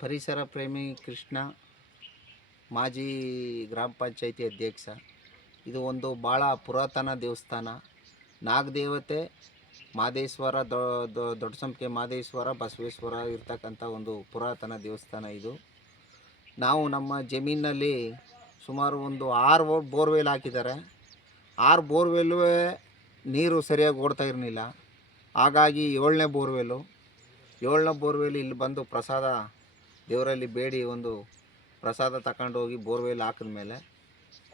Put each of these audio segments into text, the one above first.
ಪರಿಸರ ಪ್ರೇಮಿ ಕೃಷ್ಣ, ಮಾಜಿ ಗ್ರಾಮ ಪಂಚಾಯಿತಿ ಅಧ್ಯಕ್ಷ. ಇದು ಒಂದು ಭಾಳ ಪುರಾತನ ದೇವಸ್ಥಾನ. ನಾಗದೇವತೆ, ಮಾದೇಶ್ವರ ದೊಡ್ಡ ಸಂಪಿಗೆ ಮಾದೇಶ್ವರ, ಬಸವೇಶ್ವರ ಇರ್ತಕ್ಕಂಥ ಒಂದು ಪುರಾತನ ದೇವಸ್ಥಾನ ಇದು. ನಾವು ನಮ್ಮ ಜಮೀನಿನಲ್ಲಿ ಸುಮಾರು ಒಂದು ಆರು ಬೋರ್ವೆಲ್ ಹಾಕಿದ್ದಾರೆ. ಆರು ಬೋರ್ವೆಲ್ಲೂ ನೀರು ಸರಿಯಾಗಿ ಓಡ್ತಾ ಇರಲಿಲ್ಲ. ಹಾಗಾಗಿ ಏಳನೇ ಬೋರ್ವೆಲು ಏಳನೇ ಬೋರ್ವೆಲ್ ಇಲ್ಲಿ ಬಂದು ಪ್ರಸಾದ ದೇವರಲ್ಲಿ ಬೇಡಿ ಒಂದು ಪ್ರಸಾದ ತಗೊಂಡೋಗಿ ಬೋರ್ವೆಲ್ ಹಾಕಿದ್ಮೇಲೆ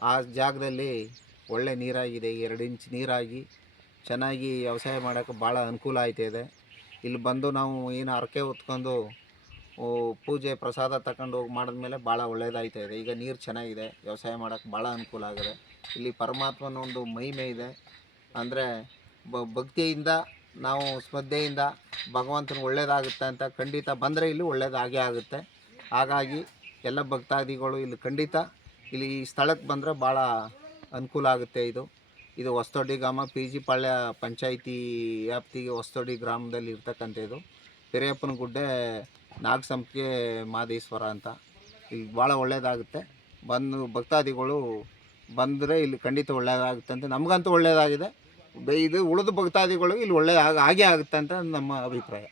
ಆ ಜಾಗದಲ್ಲಿ ಒಳ್ಳೆ ನೀರಾಗಿದೆ, ಎರಡು ಇಂಚ್ ನೀರಾಗಿ ಚೆನ್ನಾಗಿ ವ್ಯವಸಾಯ ಮಾಡೋಕ್ಕೆ ಭಾಳ ಅನುಕೂಲ ಆಯ್ತಿದೆ ಇಲ್ಲಿ ಬಂದು ನಾವು ಏನು ಹರಕೆ ಹೊತ್ಕೊಂಡು ಪೂಜೆ ಪ್ರಸಾದ ತಗೊಂಡು ಹೋಗಿ ಮಾಡಿದ್ಮೇಲೆ ಭಾಳ ಒಳ್ಳೇದಾಯ್ತಾ ಇದೆ ಈಗ ನೀರು ಚೆನ್ನಾಗಿದೆ, ವ್ಯವಸಾಯ ಮಾಡೋಕ್ಕೆ ಭಾಳ ಅನುಕೂಲ ಆಗಿದೆ. ಇಲ್ಲಿ ಪರಮಾತ್ಮನ ಒಂದು ಮಹಿಮೆ ಇದೆ. ಅಂದರೆ ಭಕ್ತಿಯಿಂದ ನಾವು ಶ್ರದ್ಧೆಯಿಂದ ಭಗವಂತನ ಒಳ್ಳೇದಾಗುತ್ತೆ ಅಂತ ಖಂಡಿತ ಬಂದರೆ ಇಲ್ಲಿ ಒಳ್ಳೇದಾಗೇ ಆಗುತ್ತೆ. ಹಾಗಾಗಿ ಎಲ್ಲ ಭಕ್ತಾದಿಗಳು ಇಲ್ಲಿ ಖಂಡಿತ ಇಲ್ಲಿ ಈ ಸ್ಥಳಕ್ಕೆ ಬಂದರೆ ಭಾಳ ಅನುಕೂಲ ಆಗುತ್ತೆ ಇದು. ಇದು ಹೊಸದೊಡ್ಡಿ ಗ್ರಾಮ, ಪಿ ಜಿ ಪಾಳ್ಯ ಪಂಚಾಯಿತಿ ವ್ಯಾಪ್ತಿಗೆ ಹೊಸದೊಡ್ಡಿ ಗ್ರಾಮದಲ್ಲಿ ಇರ್ತಕ್ಕಂಥ ಇದು. ಪೆರಿಯಪ್ಪನ ಗುಡ್ಡೆ ನಾಗಸಂಪಿಗೆ ಮಾದೇಶ್ವರ ಅಂತ. ಇಲ್ಲಿ ಭಾಳ ಒಳ್ಳೆಯದಾಗುತ್ತೆ ಬಂದು ಭಕ್ತಾದಿಗಳು ಬಂದರೆ ಇಲ್ಲಿ ಖಂಡಿತ ಒಳ್ಳೆಯದಾಗುತ್ತೆ ಅಂತ ನಮಗಂತೂ ಒಳ್ಳೆಯದಾಗಿದೆ ಬೆ- ಇದು ಉಳಿದ ಭಕ್ತಾದಿಗಳು ಇಲ್ಲಿ ಒಳ್ಳೆಯ ಆಗೇ ಆಗುತ್ತೆ ಅಂತ ನಮ್ಮ ಅಭಿಪ್ರಾಯ.